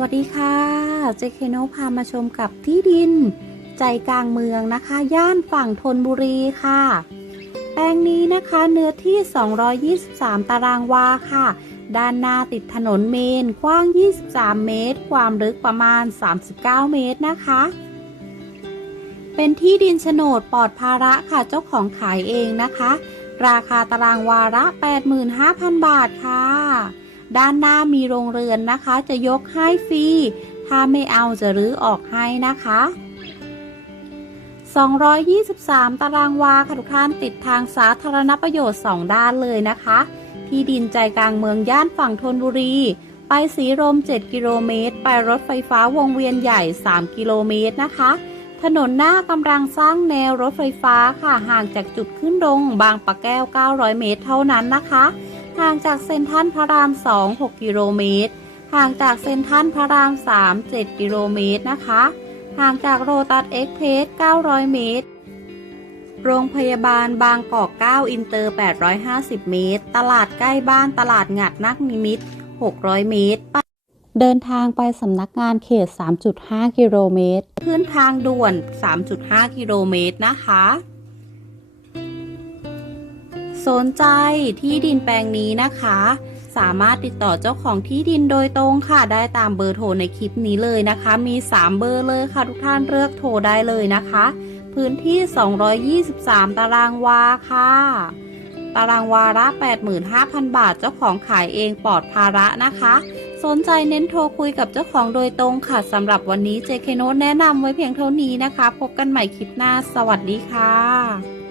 วัสดีค่ะเจเคโนพามาชมกับที่ดิน ใจกลางเมืองนะคะ ย่านฝั่งธนบุรีค่ะ แปลงนี้นะคะเนื้อที่ 223 ตารางวาค่ะ ด้านหน้าติดถนนเมนกว้าง 23 เมตร ความลึกประมาณ 39 เมตรนะคะ เป็นที่ดินโฉนดปลอดภาระค่ะเจ้าของขายเองนะคะ ราคาตารางวาระ 85,000 บาทค่ะ ด้านหน้ามีโรงเรือนนะคะ จะยกให้ฟรี ถ้าไม่เอาจะรื้อออกให้นะคะ 223 ตารางวาค่ะทุกท่านติดทางสาธารณประโยชน์ 2 ด้านเลยนะคะ ที่ดินใจกลางเมืองย่านฝั่งธนบุรี ไปสีลม 7 กิโลเมตร ไปรถไฟฟ้าวงเวียนใหญ่ 3 กิโลเมตรนะคะถนนหน้ากำลังสร้างแนวรถไฟฟ้าค่ะห่างจากจุดขึ้นลงบางปะแก้ว 900 เมตรเท่านั้นนะคะ ห่างจากเซ็นทรัลพระราม 2 6 กิโลเมตร ห่างจากเซ็นทรัลพระราม 3 7 กิโลเมตรนะคะ ห่างจากโรตัสเอ็กเพส900 เมตร โรงพยาบาลบางกอก 9 อินเตอร์ 850 เมตร ตลาดใกล้บ้านตลาดงัดนักนิมิตร600 เมตร เดินทางไปสำนักงานเขต 3.5 กิโลเมตร ขึ้นทางด่วน 3.5 กิโลเมตรนะคะ สนใจที่ดินแปลงนี้นะคะ สามารถติดต่อเจ้าของที่ดินโดยตรงค่ะ ได้ตามเบอร์โทรในคลิปนี้เลยนะคะ มี 3 เบอร์เลยค่ะ ทุกท่านเลือกโทรได้เลยนะคะ พื้นที่ 223 ตารางวาค่ะ ตารางวาละ 85,000 บาท เจ้าของขายเองปลอดภาระนะคะสนใจเน้นโทรคุยกับเจ้าของโดยตรงค่ะสำหรับวันนี้เจเคโนแนะนำไว้เพียงเท่านี้นะคะ พบกันใหม่คลิปหน้า สวัสดีค่ะ